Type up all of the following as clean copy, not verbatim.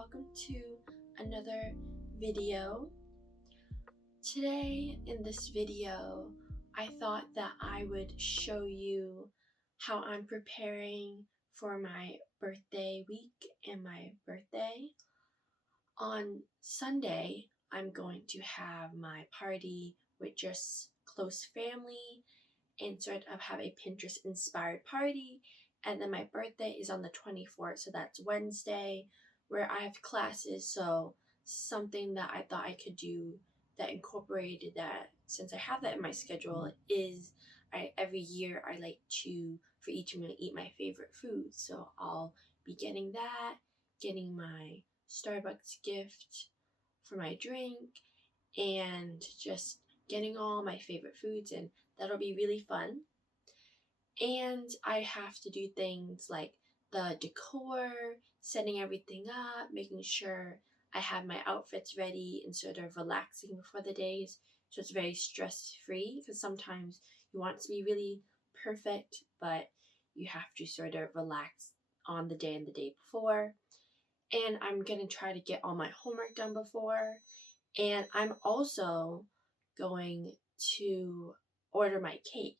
welcome to another video. Today in this video, I thought that I would show you how I'm preparing for my birthday week and my birthday. On Sunday, I'm going to have my party with just close family and sort of have a Pinterest inspired party. And then my birthday is on the 24th, so that's Wednesday, where I have classes. So something that I thought I could do that incorporated that, since I have that in my schedule, is every year I like to, for each meal, eat my favorite food. So I'll be getting that, getting my Starbucks gift for my drink, and just getting all my favorite foods, and that'll be really fun. And I have to do things like the decor, setting everything up, making sure I have my outfits ready and sort of relaxing before the days. So it's very stress free, because sometimes you want it to be really perfect, but you have to sort of relax on the day and the day before. And I'm going to try to get all my homework done before. And I'm also going to order my cake.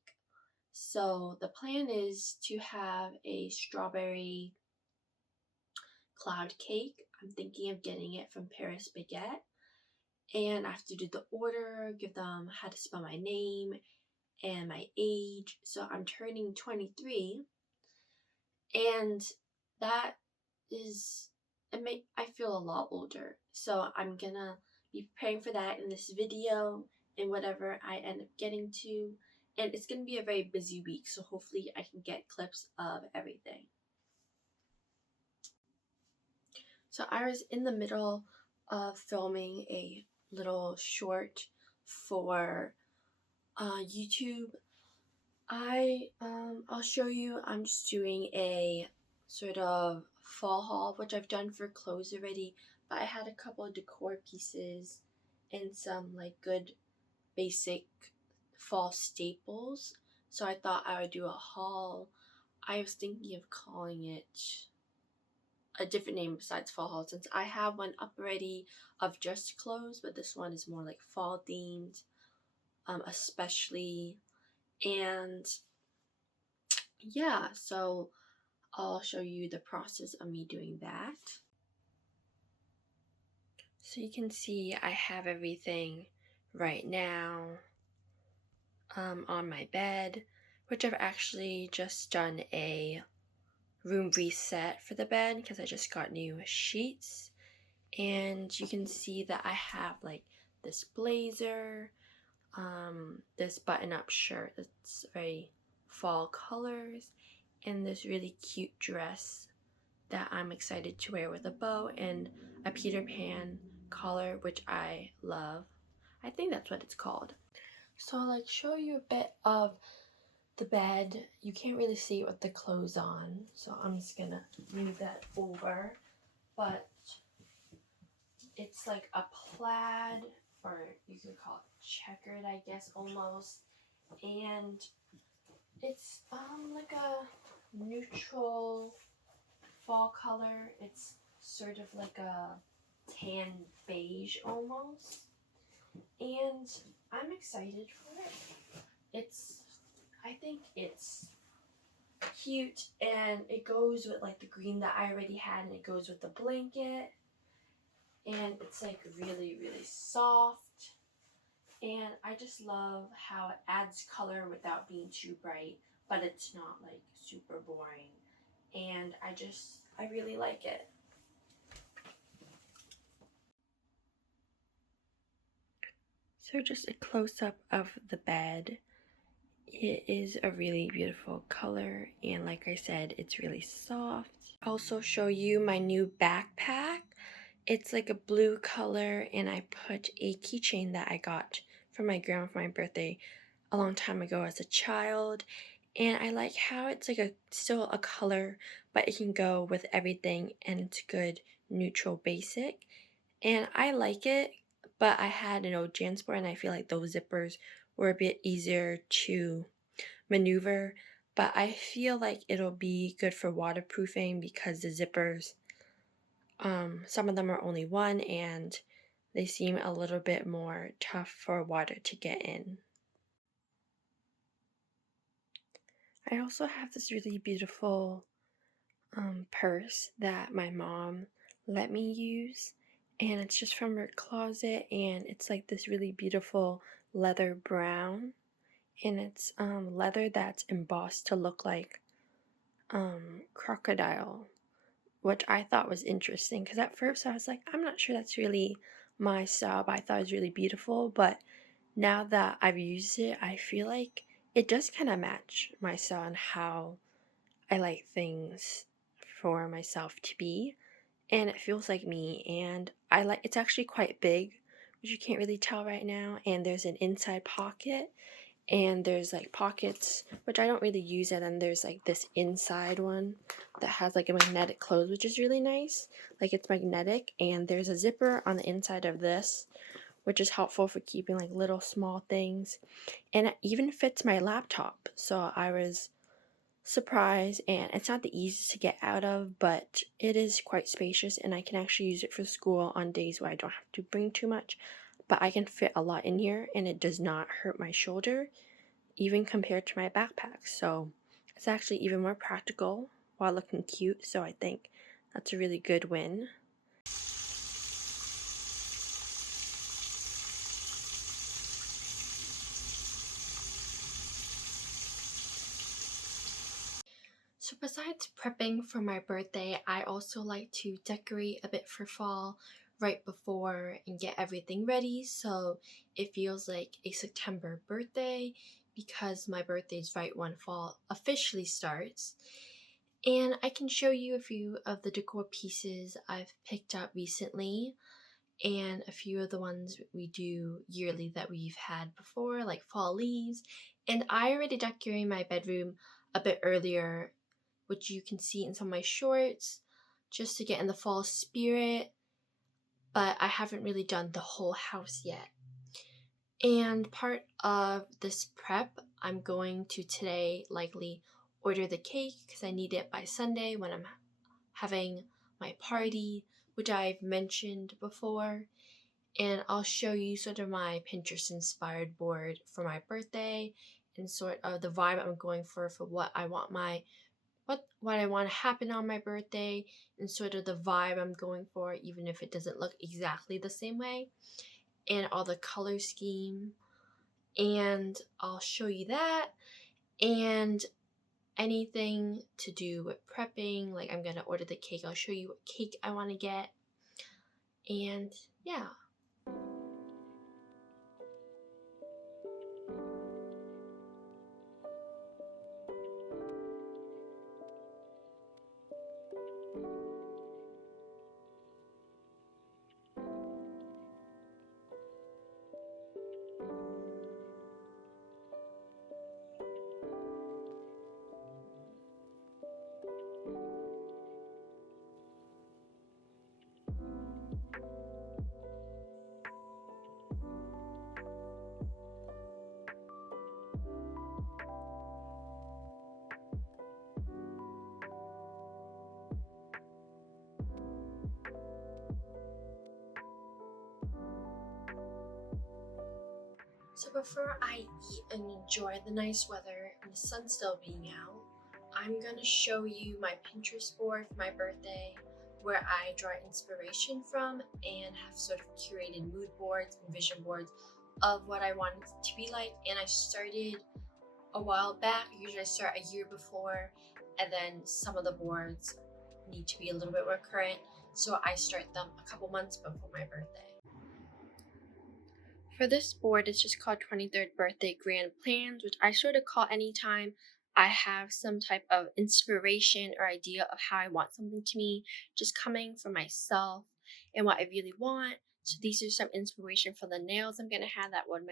So the plan is to have a strawberry cloud cake. I'm thinking of getting it from Paris Baguette. And I have to do the order, give them how to spell my name and my age. So I'm turning 23. And that is, I feel a lot older. So I'm gonna be preparing for that in this video and whatever I end up getting to. And it's gonna be a very busy week, so hopefully I can get clips of everything. So I was in the middle of filming a little short for YouTube. I'll show you. I'm just doing a sort of fall haul, which I've done for clothes already, but I had a couple of decor pieces and some like good basic fall staples, so I thought I would do a haul. I was thinking of calling it a different name besides fall haul, since I have one up already of just clothes, but this one is more like fall themed, especially. And yeah, so I'll show you the process of me doing that. So you can see I have everything right now on my bed, which I've actually just done a room reset for the bed because I just got new sheets. And you can see that I have like this blazer, this button-up shirt that's very fall colors, and this really cute dress that I'm excited to wear with a bow and a Peter Pan collar, which I love. I think that's what it's called. So I'll like show you a bit of the bed. You can't really see it with the clothes on, so I'm just gonna move that over. But it's like a plaid, or you could call it checkered, I guess, almost. And it's like a neutral fall color. It's sort of like a tan beige almost. And I'm excited for it. I think it's cute, and it goes with like the green that I already had, and it goes with the blanket. And it's like really, really soft. And I just love how it adds color without being too bright, but it's not like super boring. And I really like it. So just a close-up of the bed. It is a really beautiful color, and like I said, it's really soft. I'll also show you my new backpack. It's like a blue color, and I put a keychain that I got from my grandma for my birthday a long time ago as a child. And I like how it's like still a color, but it can go with everything, and it's good neutral basic. And I like it, but I had an old JanSport, and I feel like those zippers were a bit easier to maneuver. But I feel like it'll be good for waterproofing because the zippers Some of them are only one, and they seem a little bit more tough for water to get in. I also have this really beautiful purse that my mom let me use, and it's just from her closet, and it's like this really beautiful leather brown, and it's leather that's embossed to look like crocodile, which I thought was interesting because at first I was like, I'm not sure that's really my style, but I thought it was really beautiful. But now that I've used it, I feel like it does kind of match my style and how I like things for myself to be. And it feels like me, and I like it's actually quite big, which you can't really tell right now. And there's an inside pocket, and there's like pockets which I don't really use it, and there's like this inside one that has like a magnetic close, which is really nice, like it's magnetic, and there's a zipper on the inside of this, which is helpful for keeping like little small things, and it even fits my laptop, so I was surprised. And it's not the easiest to get out of, but it is quite spacious, and I can actually use it for school on days where I don't have to bring too much, but I can fit a lot in here, and it does not hurt my shoulder even compared to my backpack. So it's actually even more practical while looking cute. So I think that's a really good win. So besides prepping for my birthday, I also like to decorate a bit for fall right before and get everything ready so it feels like a September birthday, because my birthday is right when fall officially starts. And I can show you a few of the decor pieces I've picked up recently, and a few of the ones we do yearly that we've had before, like fall leaves. And I already decorated my bedroom a bit earlier, which you can see in some of my shorts, just to get in the fall spirit, but I haven't really done the whole house yet. And part of this prep, I'm going to today likely order the cake because I need it by Sunday when I'm having my party, which I've mentioned before. And I'll show you sort of my Pinterest inspired board for my birthday and sort of the vibe I'm going for what I want what I want to happen on my birthday, and sort of the vibe I'm going for, even if it doesn't look exactly the same way, and all the color scheme. And I'll show you that, and anything to do with prepping, like I'm gonna order the cake, I'll show you what cake I want to get, and yeah. So before I eat and enjoy the nice weather and the sun still being out, I'm gonna show you my Pinterest board for my birthday, where I draw inspiration from and have sort of curated mood boards and vision boards of what I want it to be like. And I started a while back. Usually I start a year before, and then some of the boards need to be a little bit more current, so I start them a couple months before my birthday. For this board, it's just called 23rd Birthday Grand Plans, which I sort of call anytime I have some type of inspiration or idea of how I want something to be, just coming from myself and what I really want. So these are some inspiration for the nails I'm going to have that would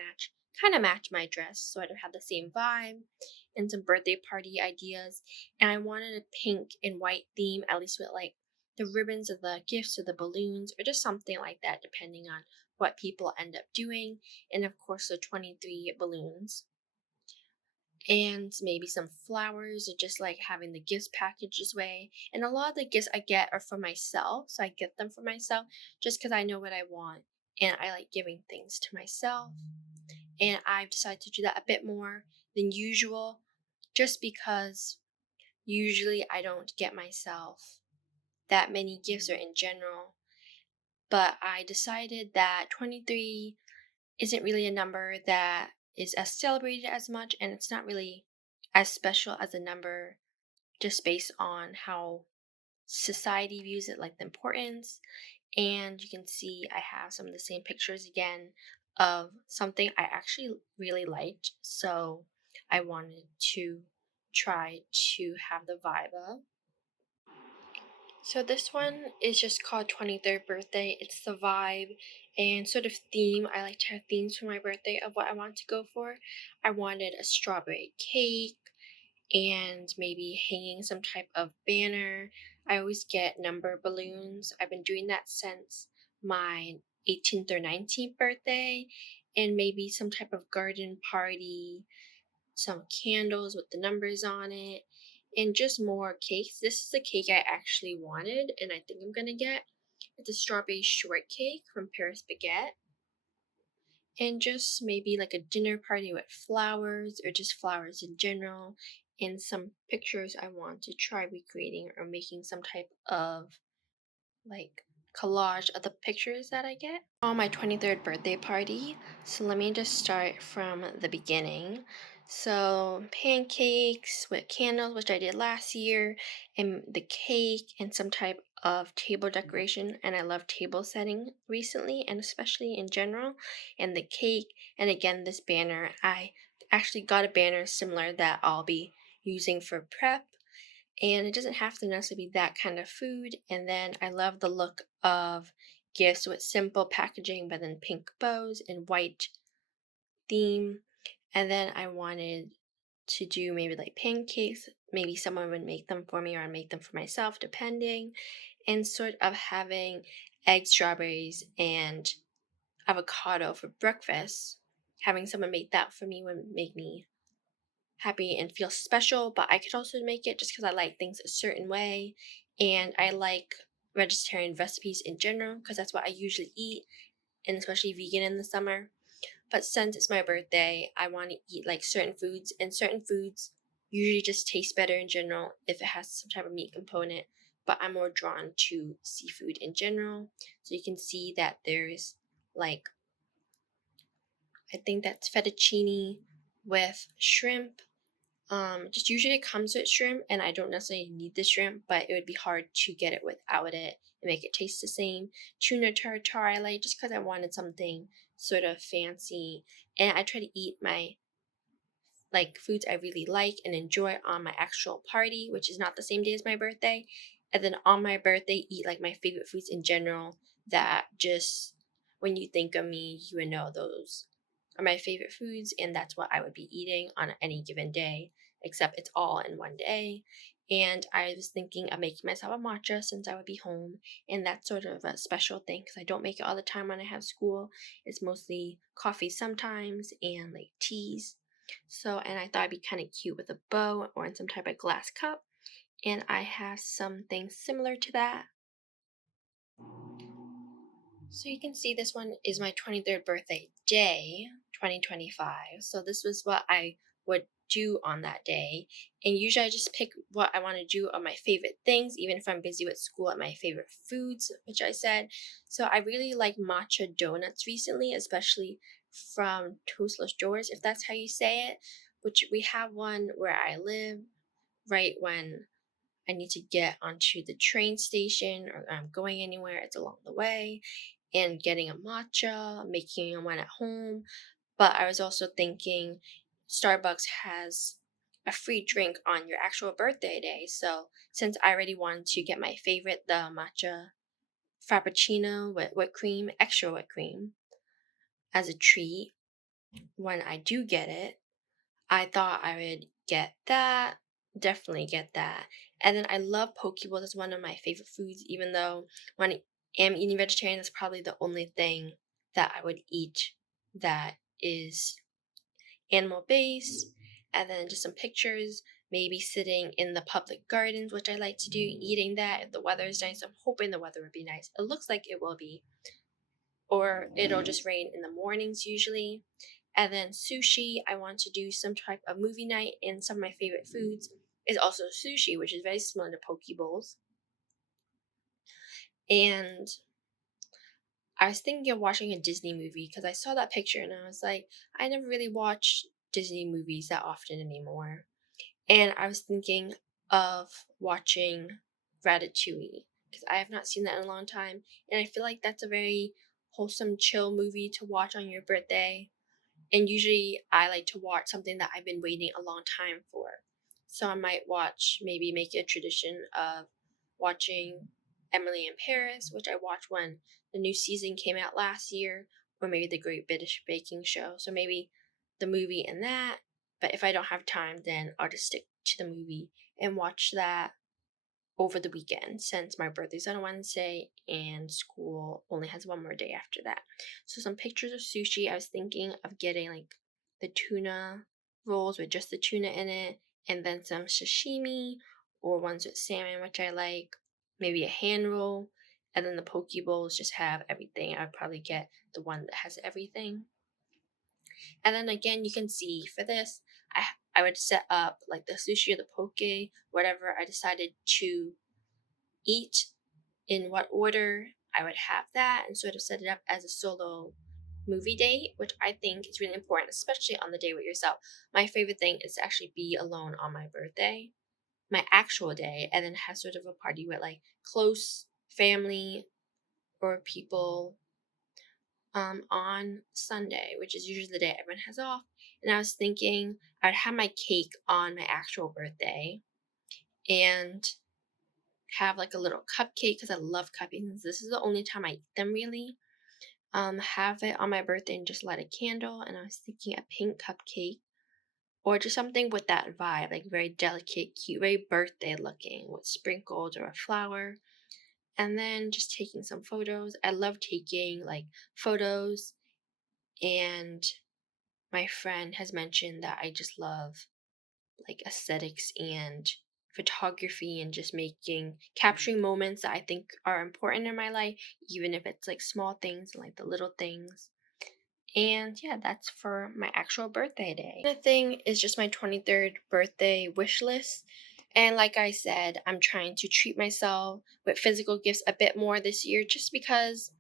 kind of match my dress, so I'd have the same vibe, and some birthday party ideas. And I wanted a pink and white theme, at least with like the ribbons of the gifts or the balloons or just something like that, depending on what people end up doing, and of course the 23 balloons. and maybe some flowers, or just like having the gifts packaged this way. And a lot of the gifts I get are for myself, so I get them for myself just because I know what I want and I like giving things to myself. And I've decided to do that a bit more than usual just because usually I don't get myself that many gifts or in general. But I decided that 23 isn't really a number that is as celebrated as much, and it's not really as special as a number just based on how society views it, like the importance. And you can see I have some of the same pictures again of something I actually really liked, so I wanted to try to have the vibe of. So this one is just called 23rd birthday. It's the vibe and sort of theme. I like to have themes for my birthday of what I want to go for. I wanted a strawberry cake and maybe hanging some type of banner. I always get number balloons. I've been doing that since my 18th or 19th birthday, and maybe some type of garden party, some candles with the numbers on it, and just more cakes. This is the cake I actually wanted, and I think I'm gonna get. It's a strawberry shortcake from Paris Baguette, and just maybe like a dinner party with flowers, or just flowers in general, and some pictures I want to try recreating or making some type of like collage of the pictures that I get on my 23rd birthday party. So let me just start from the beginning. So pancakes with candles, which I did last year, and the cake and some type of table decoration. And I love table setting recently, and especially in general. And the cake, and again this banner. I actually got a banner similar that I'll be using for prep, and it doesn't have to necessarily be that kind of food. And then I love the look of gifts with simple packaging but then pink bows and white theme. And then I wanted to do maybe like pancakes. Maybe someone would make them for me, or I make them for myself, depending. And sort of having egg, strawberries, and avocado for breakfast. Having someone make that for me would make me happy and feel special, but I could also make it just because I like things a certain way. And I like vegetarian recipes in general because that's what I usually eat, and especially vegan in the summer. But since it's my birthday, I want to eat like certain foods, and certain foods usually just taste better in general if it has some type of meat component. But I'm more drawn to seafood in general. So you can see that there's like, I think that's fettuccine with shrimp. Just usually it comes with shrimp, and I don't necessarily need the shrimp, but it would be hard to get it without it and make it taste the same. Tuna tartare I like just because I wanted something sort of fancy, and I try to eat my like foods I really like and enjoy on my actual party, which is not the same day as my birthday. And then on my birthday, eat like my favorite foods in general that just when you think of me, you would know those are my favorite foods, and that's what I would be eating on any given day, except it's all in one day. And I was thinking of making myself a matcha since I would be home, and that's sort of a special thing because I don't make it all the time when I have school. It's mostly coffee sometimes and like teas. So, and I thought it'd be kind of cute with a bow or in some type of glass cup. And I have something similar to that. So you can see this one is my 23rd birthday day, 2025. So this was what I would do on that day. And usually I just pick what I want to do on my favorite things, even if I'm busy with school, at my favorite foods, which I said. So I really like matcha donuts recently, especially from Toastless Doors, if that's how you say it, which we have one where I live right when I need to get onto the train station or I'm going anywhere, it's along the way, and getting a matcha, making one at home. But I was also thinking Starbucks has a free drink on your actual birthday day. So since I already wanted to get my favorite, the matcha frappuccino with whipped cream, extra whipped cream, as a treat when I do get it, I thought I would get that. Definitely get that. And then I love poke bowls. That's one of my favorite foods, even though when I am eating vegetarian, that's probably the only thing that I would eat that is animal based. and then just some pictures, maybe sitting in the public gardens, which I like to do, eating that if the weather is nice. I'm hoping the weather would be nice. It looks like it will be, or it'll just rain in the mornings usually. And then sushi, I want to do some type of movie night, and some of my favorite foods is also sushi, which is very similar to poke bowls. And I was thinking of watching a Disney movie because I saw that picture and I was like, I never really watch Disney movies that often anymore. And I was thinking of watching Ratatouille because I have not seen that in a long time. And I feel like that's a very wholesome, chill movie to watch on your birthday. And usually I like to watch something that I've been waiting a long time for. So I might watch, maybe make it a tradition of watching Emily in Paris, which I watched when the new season came out last year, or maybe The Great British Baking Show. So maybe the movie and that. But if I don't have time, then I'll just stick to the movie and watch that over the weekend, since my birthday's on a Wednesday and school only has one more day after that. So some pictures of sushi. I was thinking of getting like the tuna rolls with just the tuna in it, and then some sashimi or ones with salmon, which I like. Maybe a hand roll, and then the poke bowls just have everything. I'd probably get the one that has everything. And then again, you can see for this, I would set up like the sushi or the poke, whatever I decided to eat, in what order I would have that, and sort of set it up as a solo movie date, which I think is really important, especially on the day with yourself. My favorite thing is to actually be alone on my birthday, my actual day, and then have sort of a party with like close family or people on Sunday, which is usually the day everyone has off. And I was thinking I'd have my cake on my actual birthday and have like a little cupcake because I love cupcakes. This is the only time I eat them really. Have it on my birthday and just light a candle. And I was thinking a pink cupcake or just something with that vibe, like very delicate, cute, very birthday looking with sprinkles or a flower. And then just taking some photos. I love taking like photos, and my friend has mentioned that I just love like aesthetics and photography and just capturing moments that I think are important in my life, even if it's like small things, like the little things. And yeah, that's for my actual birthday day. The thing is just my 23rd birthday wish list. And like I said, I'm trying to treat myself with physical gifts a bit more this year just because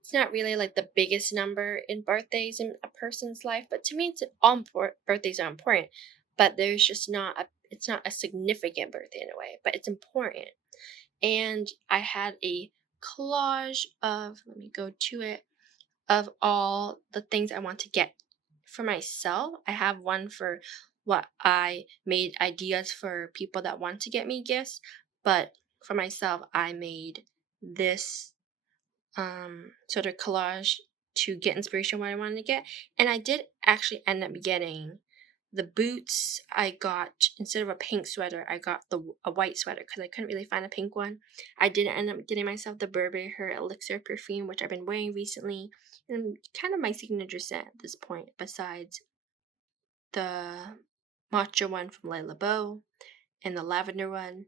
it's not really like the biggest number in birthdays in a person's life. But to me, birthdays are important. But there's just it's not a significant birthday in a way, but it's important. And I had a collage of, let me go to it, of all the things I want to get for myself. I have one for what I made ideas for people that want to get me gifts, but for myself, I made this sort of collage to get inspiration what I wanted to get. And I did actually end up getting the boots. I got, instead of a pink sweater, I got a white sweater because I couldn't really find a pink one. I did end up getting myself the Burberry Her Elixir perfume, which I've been wearing recently, and kind of my signature scent at this point, besides the matcha one from Le Labo and the lavender one.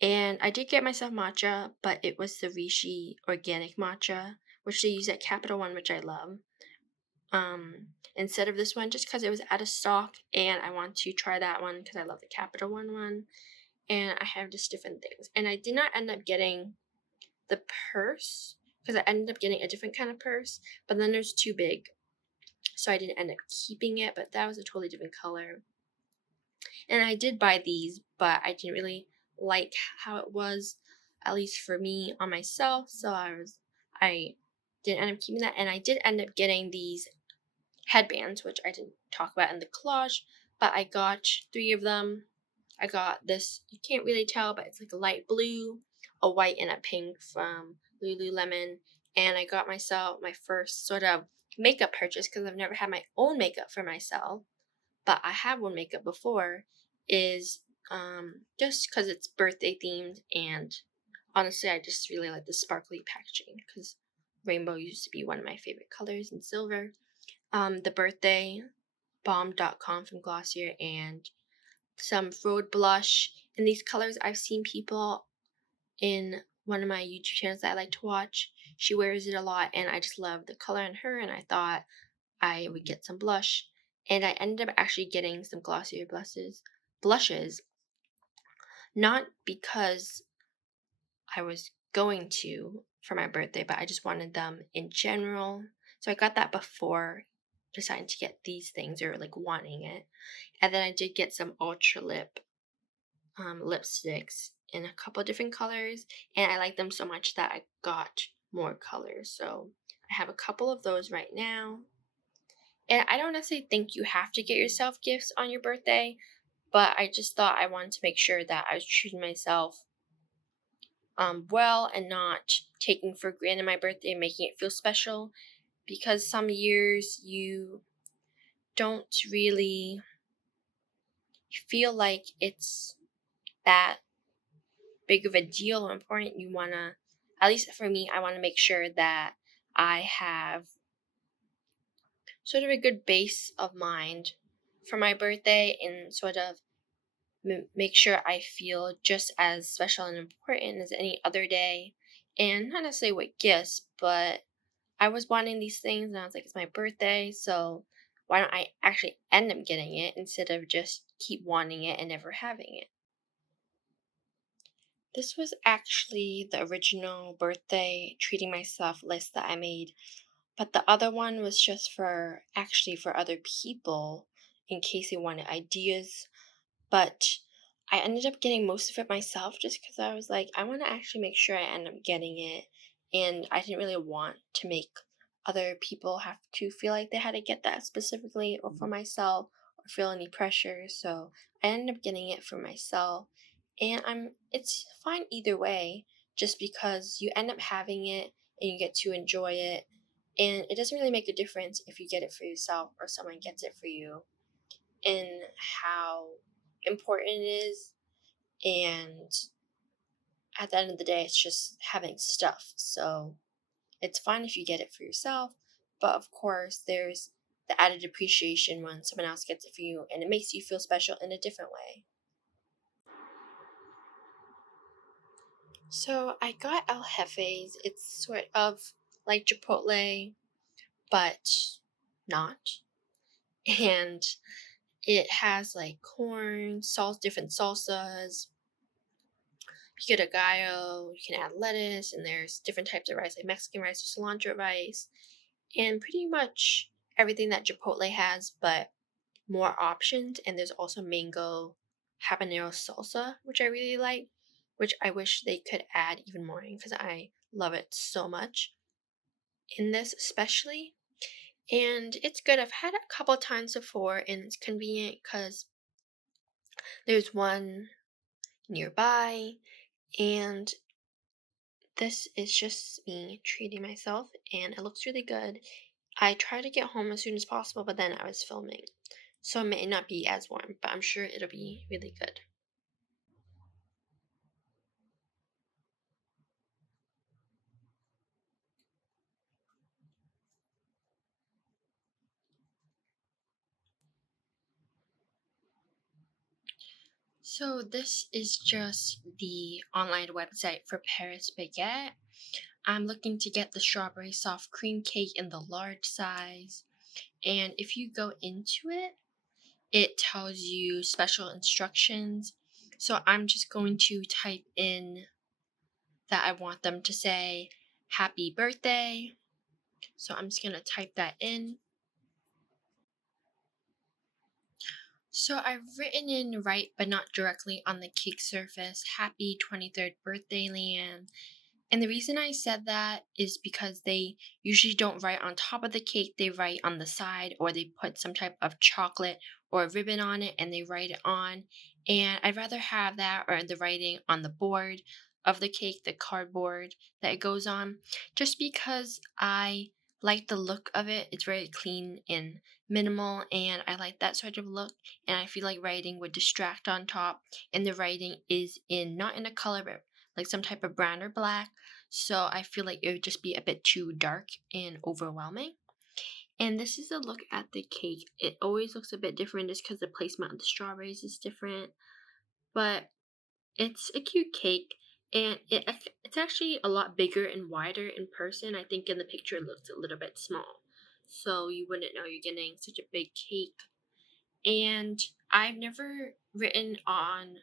And I did get myself matcha, but it was the Rishi organic matcha, which they use at Capital One, which I love. Instead of this one, just because it was out of stock, and I want to try that one because I love the Capital One. And I have just different things. And I did not end up getting the purse because I ended up getting a different kind of purse, but then it was too big, so I didn't end up keeping it. But that was a totally different color. And I did buy these, but I didn't really like how it was, at least for me on myself. So I didn't end up keeping that. And I did end up getting these headbands, which I didn't talk about in the collage, but I got 3 of them. I got this, you can't really tell, but it's like a light blue, a white, and a pink from Lululemon. And I got myself my first sort of makeup purchase because I've never had my own makeup for myself, but I have worn makeup before, is just because it's birthday themed, and honestly I just really like the sparkly packaging because rainbow used to be one of my favorite colors, and silver. The birthday bomb.com from Glossier and some Road Blush. And these colors, I've seen people in one of my YouTube channels that I like to watch. She wears it a lot, and I just love the color on her, and I thought I would get some blush. And I ended up actually getting some glossier blushes, not because I was going to for my birthday, but I just wanted them in general. So I got that before deciding to get these things or like wanting it. And then I did get some Ultra Lip lipsticks in a couple different colors, and I like them so much that I got more colors. So I have a couple of those right now. And I don't necessarily think you have to get yourself gifts on your birthday, but I just thought I wanted to make sure that I was treating myself well and not taking for granted my birthday and making it feel special, because some years you don't really feel like it's that big of a deal or important. You want to, at least for me, I want to make sure that I have sort of a good base of mind for my birthday and sort of make sure I feel just as special and important as any other day. And not necessarily with gifts, but I was wanting these things and I was like, it's my birthday, so why don't I actually end up getting it instead of just keep wanting it and never having it? This was actually the original birthday treating myself list that I made, but the other one was just for actually for other people in case they wanted ideas. But I ended up getting most of it myself just because I was like, I want to actually make sure I end up getting it. And I didn't really want to make other people have to feel like they had to get that specifically or for myself or feel any pressure. So I ended up getting it for myself. And it's fine either way, just because you end up having it and you get to enjoy it. And it doesn't really make a difference if you get it for yourself or someone gets it for you, in how important it is. And at the end of the day, it's just having stuff. So it's fine if you get it for yourself, but of course, there's the added appreciation when someone else gets it for you, and it makes you feel special in a different way. So I got El Jefe's. It's sort of like Chipotle, but not. And it has like corn, different salsas, pico de gallo, you can add lettuce, and there's different types of rice, like Mexican rice or cilantro rice, and pretty much everything that Chipotle has, but more options. And there's also mango habanero salsa, which I really like, which I wish they could add even more in because I love it so much in this, especially. And it's good. I've had it a couple times before, and it's convenient because there's one nearby, and this is just me treating myself, and it looks really good. I try to get home as soon as possible, but then I was filming, so it may not be as warm, but I'm sure it'll be really good. So this is just the online website for Paris Baguette. I'm looking to get the strawberry soft cream cake in the large size. And if you go into it, it tells you special instructions. So I'm just going to type in that I want them to say happy birthday. So I'm just going to type that in. So I've written in right but not directly on the cake surface, happy 23rd birthday, Leanne. And the reason I said that is because they usually don't write on top of the cake, they write on the side, or they put some type of chocolate or ribbon on it and they write it on. And I'd rather have that or the writing on the board of the cake, the cardboard that it goes on, just because I like the look of it. It's very clean and minimal, and I like that sort of look. And I feel like writing would distract on top, and the writing is in not in a color but like some type of brown or black. So I feel like it would just be a bit too dark and overwhelming. And this is a look at the cake. It always looks a bit different just because the placement of the strawberries is different. But it's a cute cake, and it's actually a lot bigger and wider in person. I think in the picture it looks a little bit small. So you wouldn't know you're getting such a big cake. And I've never written on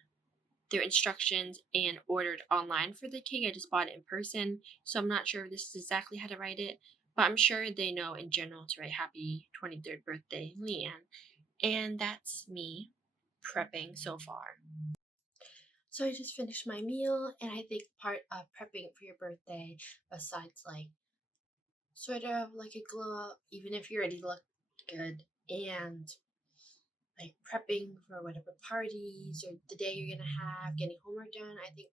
their instructions and ordered online for the cake. I just bought it in person. So I'm not sure if this is exactly how to write it, but I'm sure they know in general to write happy 23rd birthday, Leanne. And that's me prepping so far. So I just finished my meal, and I think part of prepping for your birthday, besides like sort of like a glow up, even if you already look good, and like prepping for whatever parties or the day you're gonna have, getting homework done, I think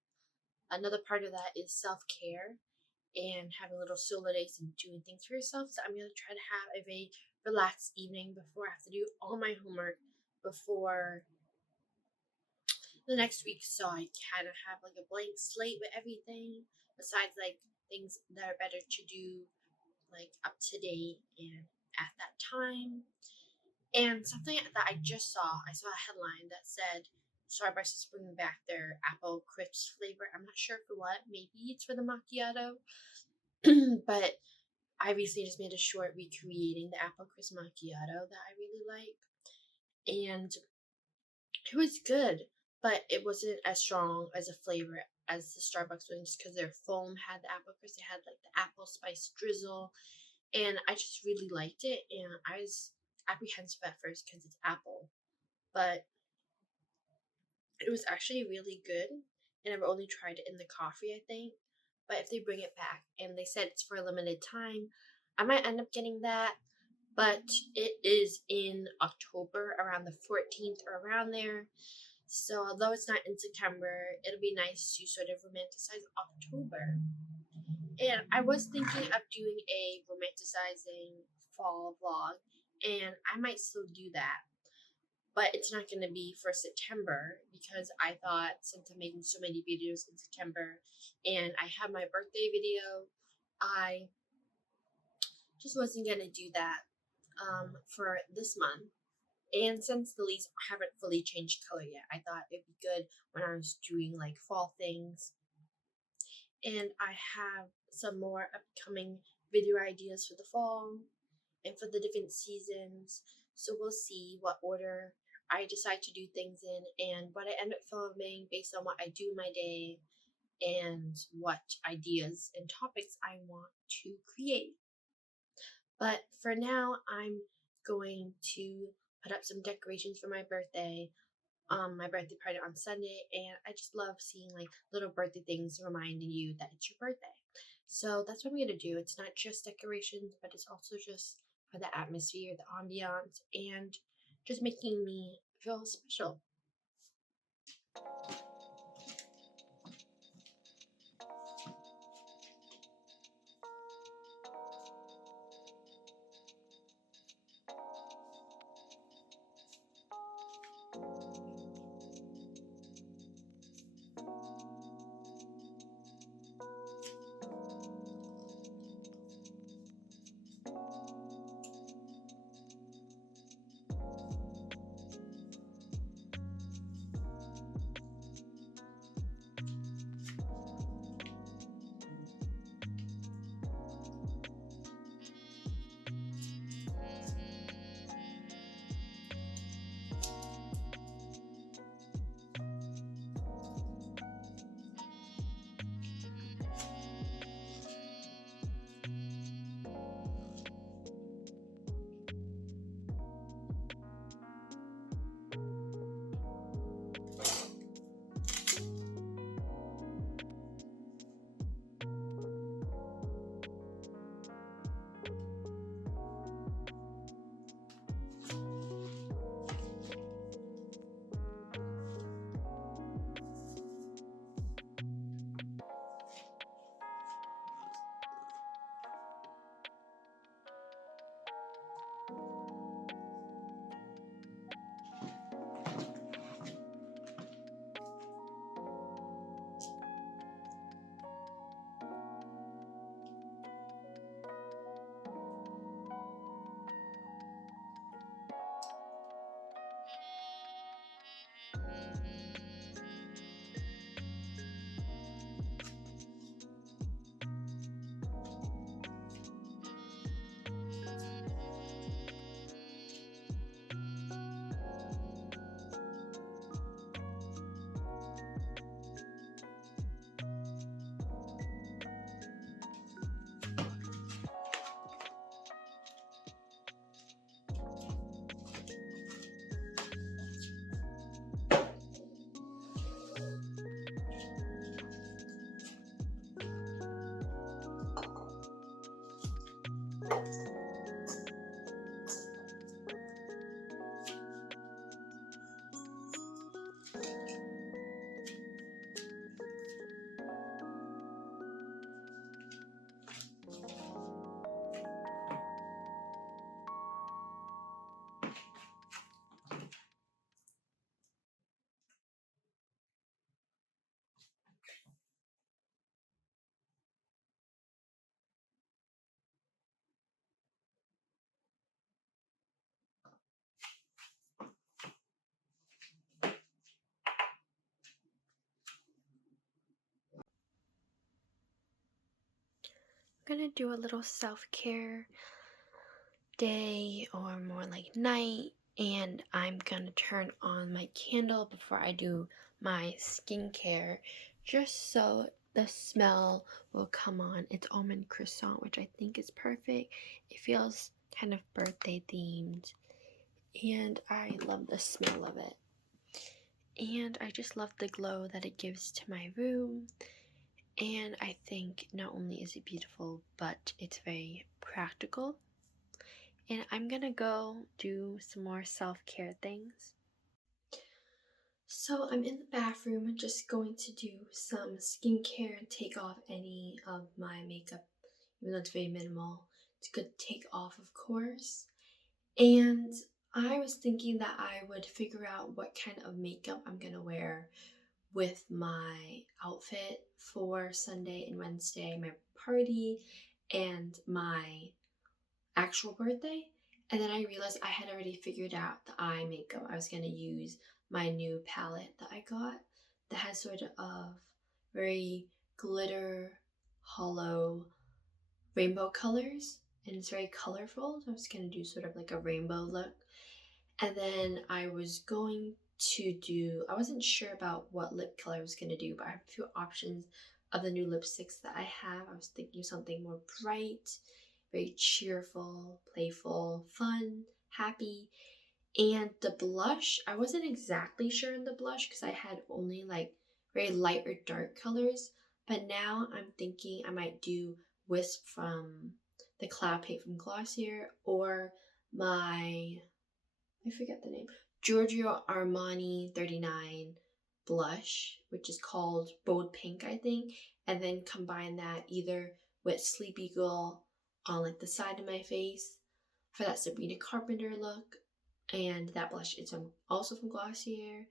another part of that is self care and having little solo days and doing things for yourself. So I'm gonna try to have a very relaxed evening before I have to do all my homework before the next week, so I kind of have like a blank slate with everything besides like things that are better to do like up to date and at that time. And something that I saw a headline that said Starbucks is bringing back their apple crisp flavor. I'm not sure for what. Maybe it's for the macchiato, but I recently just made a short recreating the apple crisp macchiato that I really like, and it was good, but it wasn't as strong as a flavor as the Starbucks one just because their foam had the apple crisp. It had like the apple spice drizzle, and I just really liked it. And I was apprehensive at first because it's apple, but it was actually really good. And I've only tried it in the coffee, I think. But if they bring it back and they said it's for a limited time, I might end up getting that. But it is in October, around the 14th or around there. So although it's not in September, it'll be nice to sort of romanticize October. And I was thinking of doing a romanticizing fall vlog, and I might still do that. But it's not going to be for September because I thought since I'm making so many videos in September and I have my birthday video, I just wasn't going to do that for this month. And since the leaves haven't fully changed color yet, I thought it'd be good when I was doing like fall things. And I have some more upcoming video ideas for the fall and for the different seasons. So we'll see what order I decide to do things in and what I end up filming based on what I do in my day and what ideas and topics I want to create. But for now, I'm going to put up some decorations for my birthday party on Sunday, and I just love seeing like little birthday things reminding you that it's your birthday. So that's what I'm gonna do. It's not just decorations, but it's also just for the atmosphere, the ambiance, and just making me feel special. gonna do a little self-care day or more like night, and I'm gonna turn on my candle before I do my skincare just so the smell will come on. It's almond croissant, which I think is perfect. It feels kind of birthday themed, and I love the smell of it. And I just love the glow that it gives to my room. And I think not only is it beautiful, but it's very practical. And I'm gonna go do some more self-care things. So I'm in the bathroom just going to do some skincare and take off any of my makeup, even though it's very minimal. It's good to take off, of course. And I was thinking that I would figure out what kind of makeup I'm gonna wear with my outfit for Sunday and Wednesday, my party, and my actual birthday. And then I realized I had already figured out the eye makeup. I was going to use my new palette that I got that has sort of very glitter, hollow, rainbow colors. And it's very colorful. So I was going to do sort of like a rainbow look. And then I was going to do, I wasn't sure about what lip color I was going to do, but I have a few options of the new lipsticks that I have. I was thinking something more bright, very cheerful, playful, fun, happy. And the blush, I wasn't exactly sure in the blush because I had only like very light or dark colors. But now I'm thinking I might do Wisp from the Cloud Paint from Glossier, or my, I forget the name, Giorgio Armani 39 blush, which is called Bold Pink, I think, and then combine that either with Sleepy Girl on like the side of my face for that Sabrina Carpenter look, and that blush is also from Glossier,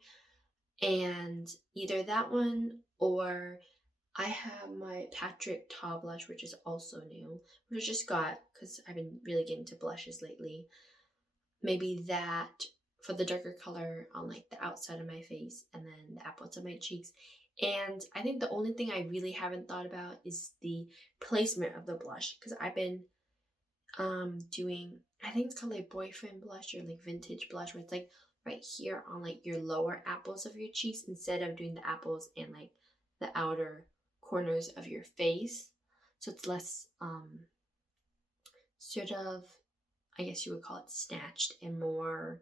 and either that one or I have my Patrick Ta blush, which is also new, which I just got because I've been really getting into blushes lately. Maybe that for the darker color on like the outside of my face and then the apples of my cheeks. And I think the only thing I really haven't thought about is the placement of the blush, because I've been doing, I think it's called like boyfriend blush or like vintage blush, where it's like right here on like your lower apples of your cheeks instead of doing the apples and like the outer corners of your face. So it's less sort of, I guess you would call it snatched, and more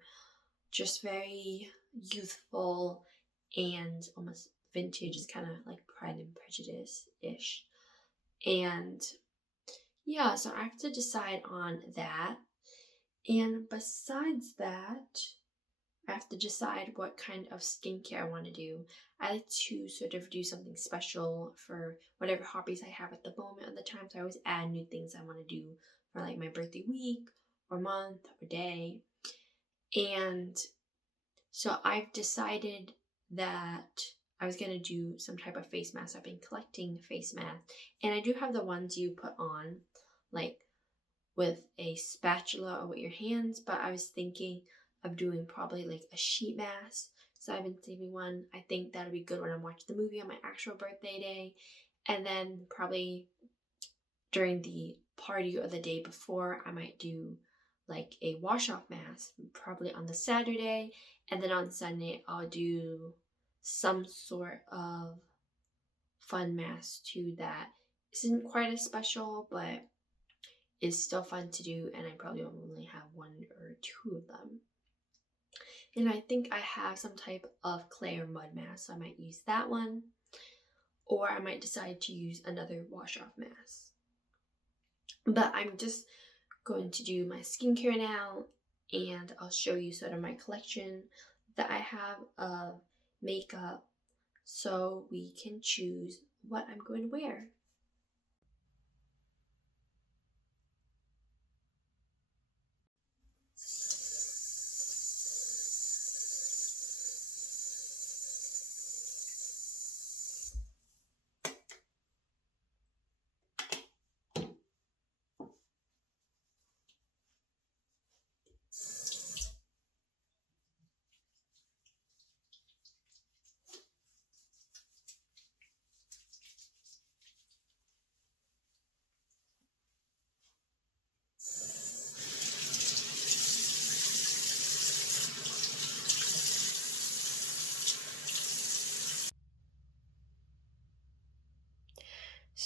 just very youthful and almost vintage. Is kind of like Pride and Prejudice-ish. And yeah, so I have to decide on that. And besides that, I have to decide what kind of skincare I want to do. I like to sort of do something special for whatever hobbies I have at the moment at the time. So I always add new things I want to do for like my birthday week or month or day. And so I've decided that I was going to do some type of face mask. I've been collecting face masks, and I do have the ones you put on like with a spatula or with your hands, but I was thinking of doing probably like a sheet mask. So I've been saving one. I think that'll be good when I'm watching the movie on my actual birthday day. And then probably during the party or the day before, I might do like a wash off mask, probably on the Saturday. And then on Sunday, I'll do some sort of fun mask too that isn't quite as special, but is still fun to do, and I probably only have one or two of them. And I think I have some type of clay or mud mask, so I might use that one, or I might decide to use another wash-off mask. But I'm just going to do my skincare now, and I'll show you sort of my collection that I have of makeup so we can choose what I'm going to wear.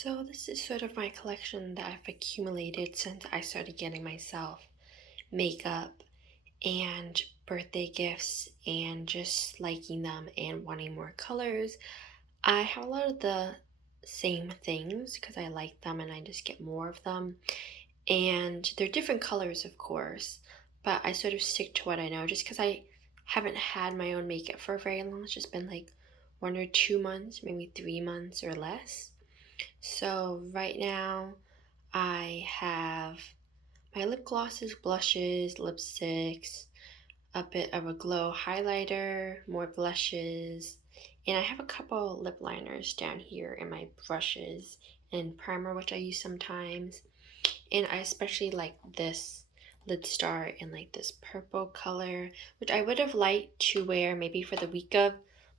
So this is sort of my collection that I've accumulated since I started getting myself makeup and birthday gifts and just liking them and wanting more colors. I have a lot of the same things because I like them and I just get more of them. And they're different colors, of course, but I sort of stick to what I know just because I haven't had my own makeup for very long. It's just been like 1 or 2 months, maybe 3 months or less. So right now I have my lip glosses, blushes, lipsticks, a bit of a glow highlighter, more blushes, and I have a couple lip liners down here in my brushes and primer, which I use sometimes. And I especially like this lid star in like this purple color, which I would have liked to wear maybe for the week of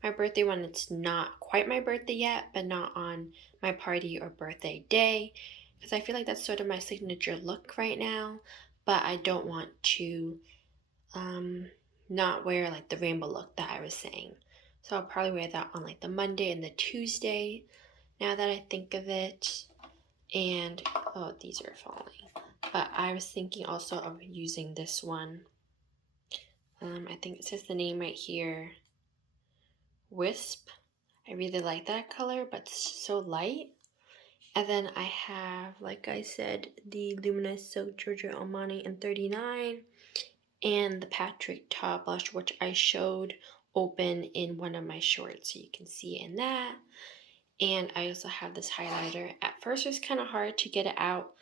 my birthday when it's not quite my birthday yet, but not on my party or birthday day, because I feel like that's sort of my signature look right now. But I don't want to um, not wear like the rainbow look that I was saying. So I'll probably wear that on like the Monday and the Tuesday now that I think of it. And oh, these are falling. But I was thinking also of using this one. I think it says the name right here, Wisp. I really like that color, but it's so light. And then I have, like I said, the Luminous Silk Giorgio Armani in 39 and the Patrick Ta blush, which I showed open in one of my shorts, so you can see in that. And I also have this highlighter. At first it was kind of hard to get it out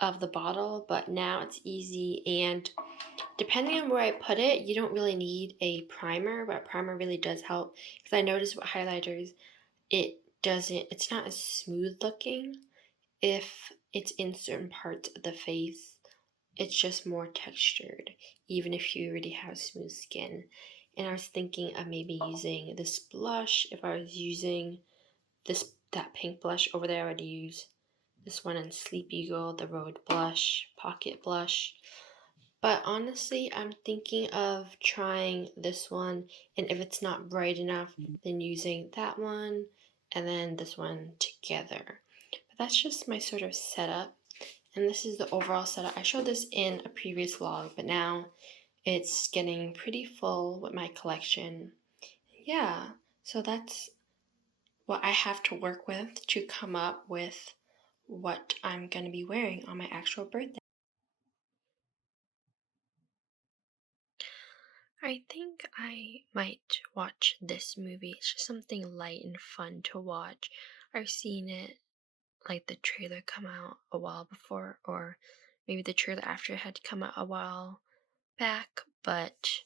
of the bottle, but now it's easy. And depending on where I put it, you don't really need a primer, but primer really does help. Because I noticed with highlighters, it's not as smooth looking if it's in certain parts of the face. It's just more textured, even if you already have smooth skin. And I was thinking of maybe using this blush. If I was using that pink blush over there, I would use this one in Sleep Eagle, the Road Blush, Pocket Blush. But honestly, I'm thinking of trying this one, and if it's not bright enough, then using that one and then this one together. But that's just my sort of setup, and this is the overall setup. I showed this in a previous vlog, but now it's getting pretty full with my collection. Yeah, so that's what I have to work with to come up with what I'm going to be wearing on my actual birthday. I think I might watch this movie. It's just something light and fun to watch. I've seen it, like the trailer come out a while before, or maybe the trailer after it had come out a while back, but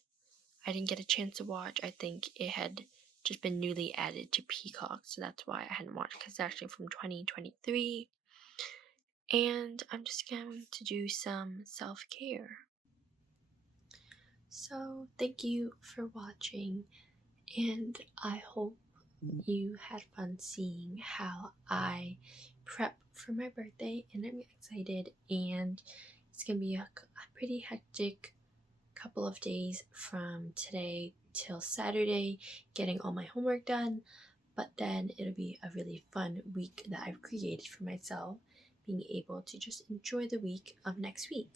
I didn't get a chance to watch. I think it had just been newly added to Peacock, so that's why I hadn't watched, because it's actually from 2023. And I'm just going to do some self-care. So, thank you for watching, and I hope you had fun seeing how I prep for my birthday, and I'm excited, and it's gonna be a pretty hectic couple of days from today till Saturday getting all my homework done, but then it'll be a really fun week that I've created for myself, being able to just enjoy the week of next week.